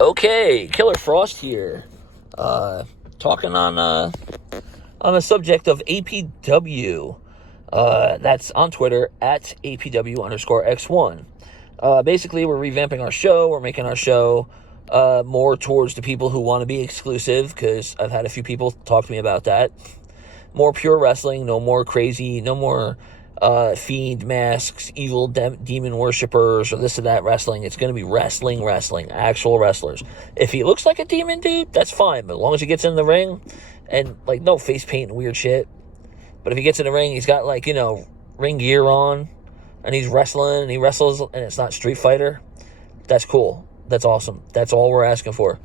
Okay, Killer Frost here. Talking on the subject of APW. That's on Twitter at APW_X1. Basically, we're revamping our show. We're making our show more towards the people who want to be exclusive, because I've had a few people talk to me about that. More pure wrestling, no more crazy, no more fiend masks, evil demon worshippers, or this or that wrestling. It's going to be wrestling, actual wrestlers. If he looks like a demon dude, that's fine, but as long as he gets in the ring, and like no face paint and weird shit. But if he gets in the ring, he's got like, ring gear on, and he's wrestling, and he wrestles, and it's not Street Fighter, that's cool. That's awesome. That's all we're asking for.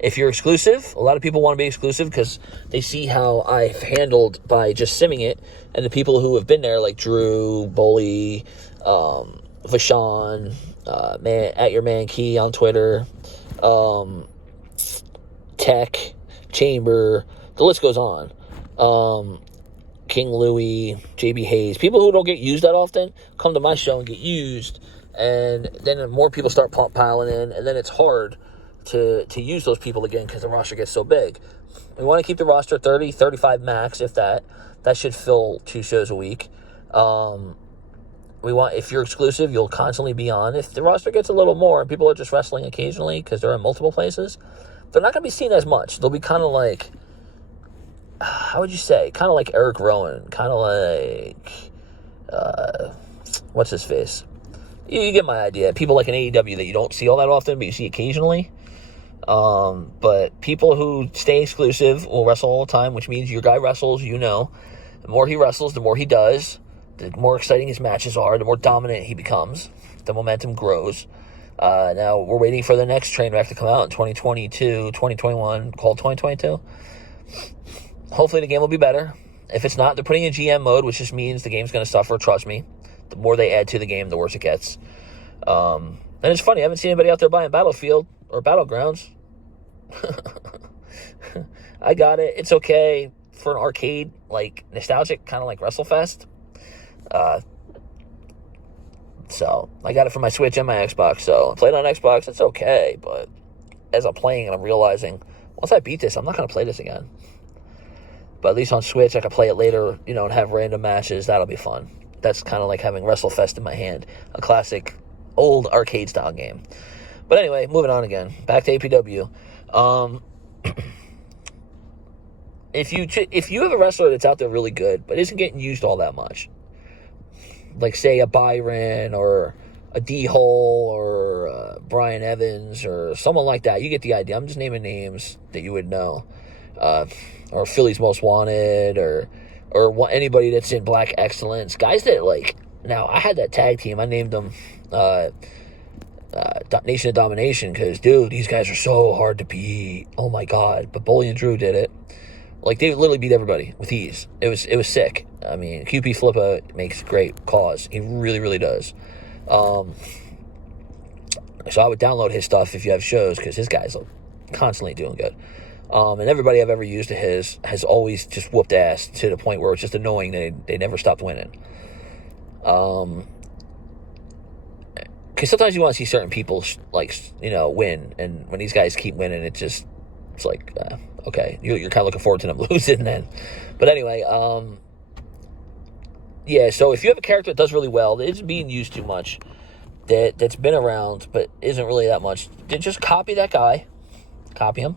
If you're exclusive, a lot of people want to be exclusive because they see how I've handled by just simming it, and the people who have been there, like Drew, Bully, Vashon, at your man Key on Twitter, Tech, Chamber, the list goes on. King Louie, JB Hayes, people who don't get used that often come to my show and get used, and then more people start piling in, and then it's hard to use those people again because the roster gets so big. We want to keep the roster 30, 35 max, if that. That should fill 2 shows a week. If you're exclusive, you'll constantly be on. If the roster gets a little more and people are just wrestling occasionally because they're in multiple places, they're not going to be seen as much. They'll be kind of like, how would you say? Kind of like Eric Rowan. Kind of like, what's his face? You get my idea. People like an AEW that you don't see all that often, but you see occasionally. But people who stay exclusive will wrestle all the time, which means your guy wrestles, the more he wrestles, the more he does, the more exciting his matches are, the more dominant he becomes, the momentum grows. Now we're waiting for the next train wreck to come out in 2022, 2021, called 2022. Hopefully the game will be better. If it's not, they're putting in GM mode, which just means the game's going to suffer, trust me. The more they add to the game, the worse it gets. And it's funny, I haven't seen anybody out there buying Battlefield or Battlegrounds. I got it. It's okay for an arcade, like nostalgic, kind of like WrestleFest. So I got it for my Switch and my Xbox. So I played on Xbox. It's okay, but as I'm playing and I'm realizing once I beat this, I'm not going to play this again. But at least on Switch, I can play it later, and have random matches. That'll be fun. That's kind of like having WrestleFest in my hand, a classic old arcade style game. But anyway, moving on again. Back to APW. If you have a wrestler that's out there really good, but isn't getting used all that much, like say a Byron or a D-Hole or Brian Evans or someone like that, you get the idea. I'm just naming names that you would know. Or Philly's Most Wanted or anybody that's in Black Excellence. Guys that now I had that tag team. I named them Nation of Domination because, dude, these guys are so hard to beat. Oh my God. But Bully and Drew did it. They literally beat everybody with ease. It was sick. I mean, QP Flippa makes great cause. He really, really does. So I would download his stuff if you have shows because his guys are constantly doing good. And everybody I've ever used of his has always just whooped ass to the point where it's just annoying that they never stopped winning. Because sometimes you want to see certain people win, and when these guys keep winning, it's like okay, you're kind of looking forward to them losing then. But anyway, yeah. So if you have a character that does really well, that isn't being used too much, that's been around but isn't really that much, then just copy that guy, copy him.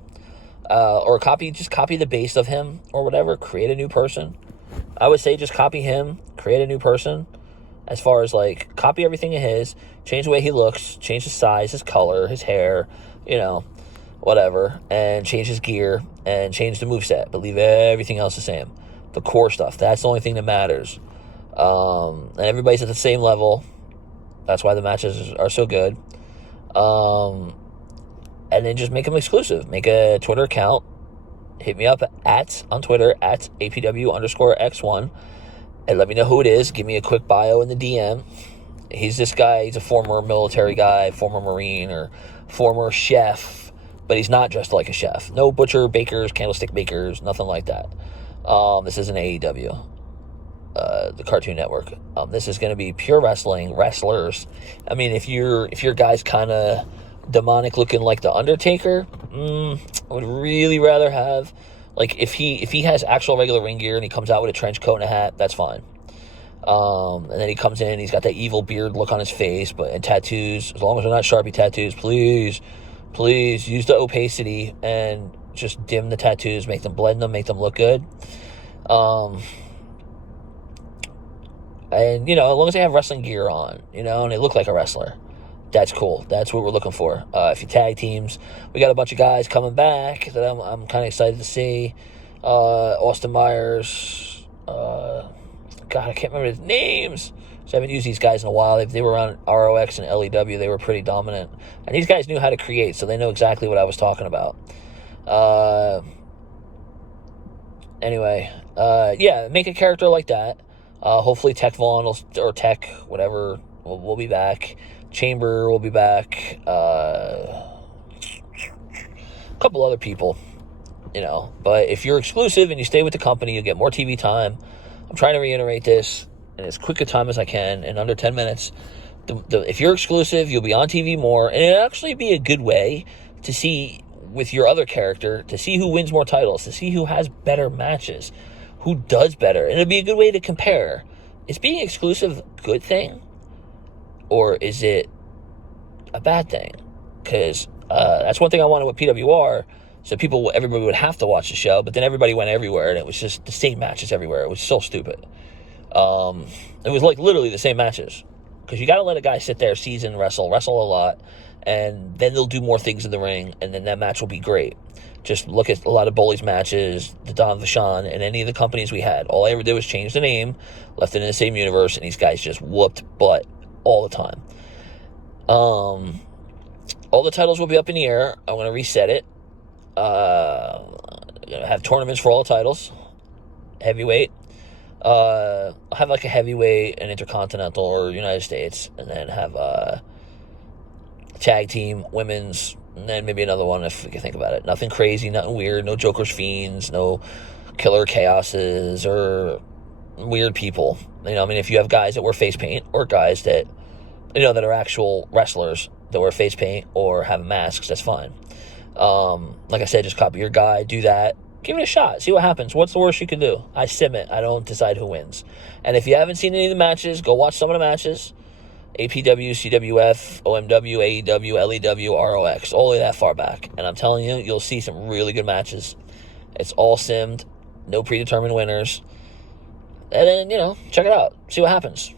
Or copy the base of him or whatever, create a new person. I would say just copy him, create a new person. As far as copy everything of his, change the way he looks, change his size, his color, his hair, whatever, and change his gear and change the moveset, but leave everything else the same. The core stuff, that's the only thing that matters. And everybody's at the same level. That's why the matches are so good. And then just make them exclusive. Make a Twitter account. Hit me up on Twitter at APW_X1. And let me know who it is. Give me a quick bio in the DM. He's this guy. He's a former military guy, former Marine, or former chef. But he's not dressed like a chef. No butcher, bakers, candlestick makers, nothing like that. This isn't AEW. The Cartoon Network. This is going to be pure wrestling, wrestlers. I mean, if your guys kind of demonic looking like the Undertaker. I would really rather have, like, if he has actual regular ring gear and he comes out with a trench coat and a hat, that's fine. And then he comes in, he's got that evil beard look on his face, and tattoos, as long as they're not Sharpie tattoos, please use the opacity and just dim the tattoos, make them blend them, make them look good. And, as long as they have wrestling gear on, and they look like a wrestler, that's cool. That's what we're looking for. If you tag teams, we got a bunch of guys coming back that I'm kind of excited to see. Austin Myers, God, I can't remember his names. So I haven't used these guys in a while. They were on ROX and LEW. They were pretty dominant. And these guys knew how to create, so they know exactly what I was talking about. Anyway, make a character like that. Hopefully Tech Vaughn or Tech, whatever, will be back. Chamber will be back. A couple other people, But if you're exclusive and you stay with the company, you'll get more TV time. I'm trying to reiterate this in as quick a time as I can, in under 10 minutes. If you're exclusive, you'll be on TV more, and it'll actually be a good way to see, with your other character, to see who wins more titles, to see who has better matches, who does better. And it'll be a good way to compare. Is being exclusive a good thing? Or is it a bad thing? Because that's one thing I wanted with PWR. So everybody would have to watch the show, but then everybody went everywhere, and it was just the same matches everywhere. It was so stupid. It was like literally the same matches. Because you got to let a guy sit there, season, wrestle a lot, and then they'll do more things in the ring, and then that match will be great. Just look at a lot of Bully's matches, the Don Vachon, and any of the companies we had. All I ever did was change the name, left it in the same universe, and these guys just whooped butt all the time. All the titles will be up in the air. I'm going to reset it. Have tournaments for all the titles. Heavyweight. I'll have like a heavyweight, an intercontinental, or United States, and then have a tag team, women's, and then maybe another one if we can think about it. Nothing crazy, nothing weird, no Joker's Fiends, no Killer Chaoses, or weird people. If you have guys that wear face paint, or guys that, that are actual wrestlers that wear face paint or have masks, that's fine. Like I said, just copy your guy, do that, give it a shot, see what happens. What's the worst you can do? I sim it. I don't decide who wins. And if you haven't seen any of the matches, go watch some of the matches. APW, CWF, OMW, AEW, LEW, ROX, all the way that far back. And I'm telling you, you'll see some really good matches. It's all simmed, no predetermined winners. And then, check it out. See what happens.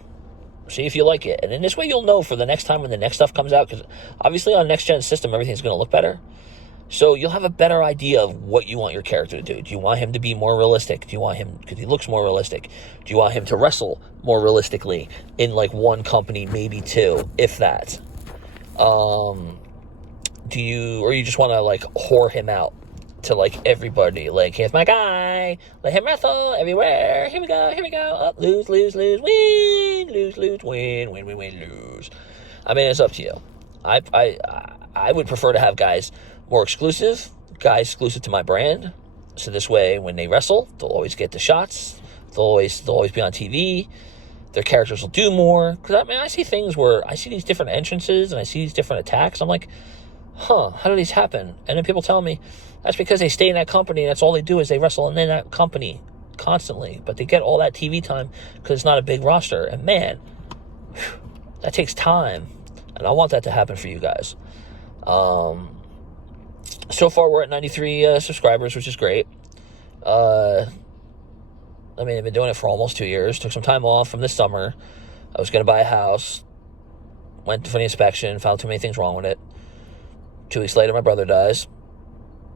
See if you like it. And then this way you'll know for the next time when the next stuff comes out, because obviously on next gen system, everything's going to look better. So you'll have a better idea of what you want your character to do. Do you want him to be more realistic? Do you want him, because he looks more realistic, do you want him to wrestle more realistically in like one company, maybe two, if that? Or you just want to like whore him out to like everybody? Like, here's my guy, let him wrestle everywhere. Here we go. Up, lose, win, lose, win, lose. I mean, it's up to you. I would prefer to have guys more exclusive, guys exclusive to my brand. So this way, when they wrestle, they'll always get the shots. They'll always be on TV. Their characters will do more. Because I see things where I see these different entrances and I see these different attacks. I'm like, how do these happen? And then people tell me that's because they stay in that company and that's all they do is they wrestle in that company constantly. But they get all that TV time because it's not a big roster. And man, that takes time. And I want that to happen for you guys. So far, we're at 93 subscribers, which is great. I've been doing it for almost 2 years. Took some time off from this summer. I was going to buy a house. Went for the inspection. Found too many things wrong with it. 2 weeks later, my brother dies.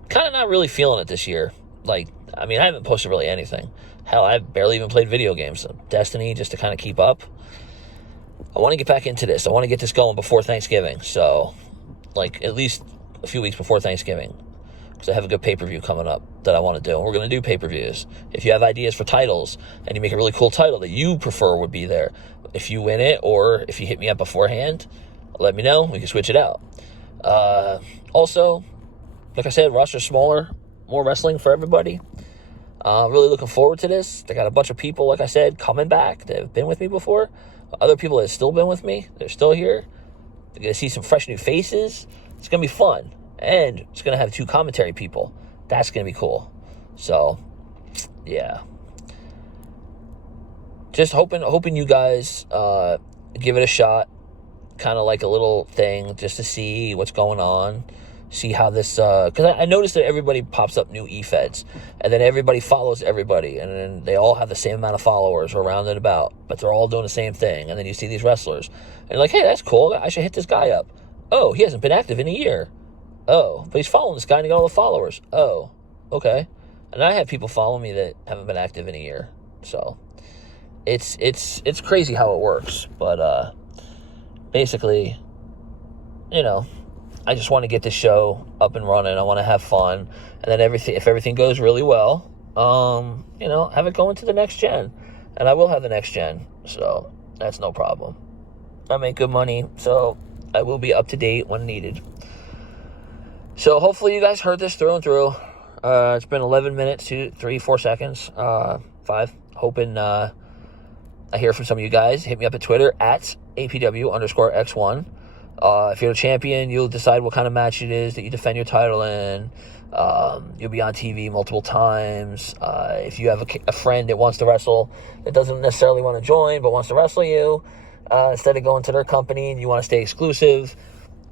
Kind of not really feeling it this year. I haven't posted really anything. Hell, I've barely even played video games. Destiny, just to kind of keep up. I want to get back into this. I want to get this going before Thanksgiving. So, at least a few weeks before Thanksgiving, because I have a good pay-per-view coming up that I want to do, and we're going to do pay-per-views. If you have ideas for titles and you make a really cool title that you prefer would be there, if you win it or if you hit me up beforehand, let me know. We can switch it out. Also, like I said, roster's smaller, more wrestling for everybody. Really looking forward to this. They got a bunch of people, like I said, coming back that have been with me before. Other people that have still been with me, they're still here. They're going to see some fresh new faces. It's going to be fun. And it's going to have 2 commentary people. That's going to be cool. So, yeah. Just hoping you guys give it a shot. Kind of like a little thing just to see what's going on. See how this... Because I noticed that everybody pops up new e-feds. And then everybody follows everybody. And then they all have the same amount of followers around and about. But they're all doing the same thing. And then you see these wrestlers. And you're like, hey, that's cool. I should hit this guy up. Oh, he hasn't been active in a year. Oh, but he's following this guy and he got all the followers. Oh, okay. And I have people follow me that haven't been active in a year. So it's crazy how it works. But basically, you know, I just want to get the show up and running. I want to have fun. And then if everything goes really well, you know, have it go into the next gen. And I will have the next gen. So that's no problem. I make good money. So I will be up to date when needed. So hopefully you guys heard this through and through. It's been 11 minutes, 4 seconds, 5. Hoping I hear from some of you guys. Hit me up at Twitter at APW_X1. If you're a champion, you'll decide what kind of match it is that you defend your title in. You'll be on TV multiple times. If you have a friend that wants to wrestle, that doesn't necessarily want to join, but wants to wrestle you, instead of going to their company and you want to stay exclusive,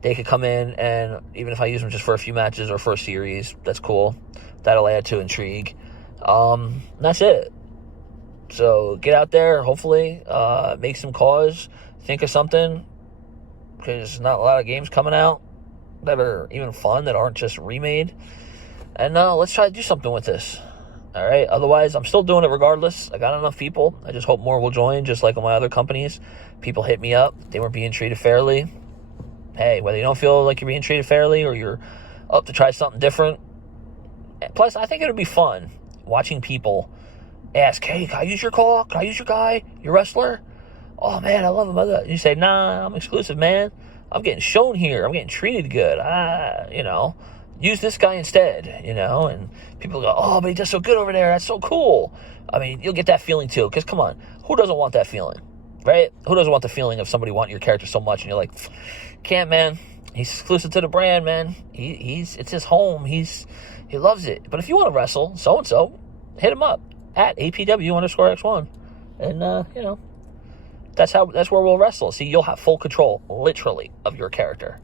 they could come in, and even if I use them just for a few matches or for a series, that's cool. That'll add to intrigue. That's it. So get out there, hopefully, make some calls, think of something, because there's not a lot of games coming out that are even fun, that aren't just remade. And let's try to do something with this. All right. Otherwise, I'm still doing it regardless. I got enough people. I just hope more will join, just like on my other companies. People hit me up. They weren't being treated fairly. Hey, whether you don't feel like you're being treated fairly or you're up to try something different. Plus, I think it would be fun watching people ask, hey, can I use your call? Can I use your guy? Your wrestler? Oh, man, I love him. You say, nah, I'm exclusive, man. I'm getting shown here. I'm getting treated good. You know, use this guy instead, you know. And people go, oh, but he does so good over there. That's so cool. I mean, you'll get that feeling, too. Because, come on, who doesn't want that feeling? Right? Who doesn't want the feeling of somebody wanting your character so much and you're like, can't, man. He's exclusive to the brand, man. It's his home. He loves it. But if you want to wrestle so-and-so, hit him up at APW_X1. And, you know, that's where we'll wrestle. See, you'll have full control, literally, of your character.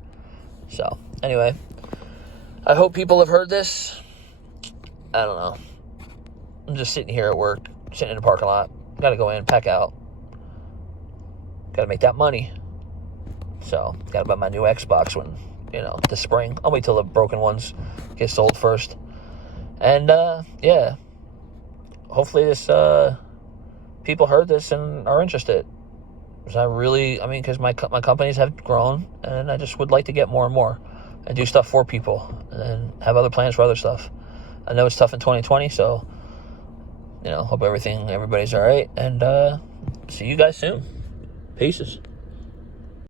So, anyway, I hope people have heard this. I don't know. I'm just sitting here at work, sitting in the parking lot. Got to go in, pack out. Got to make that money. So, got to buy my new Xbox when, you know, this spring. I'll wait till the broken ones get sold first. And, yeah. Hopefully people heard this and are interested. Because my companies have grown, and I just would like to get more and more and do stuff for people and have other plans for other stuff. I know it's tough in 2020, so, you know, hope everybody's all right. And see you guys soon. Peace.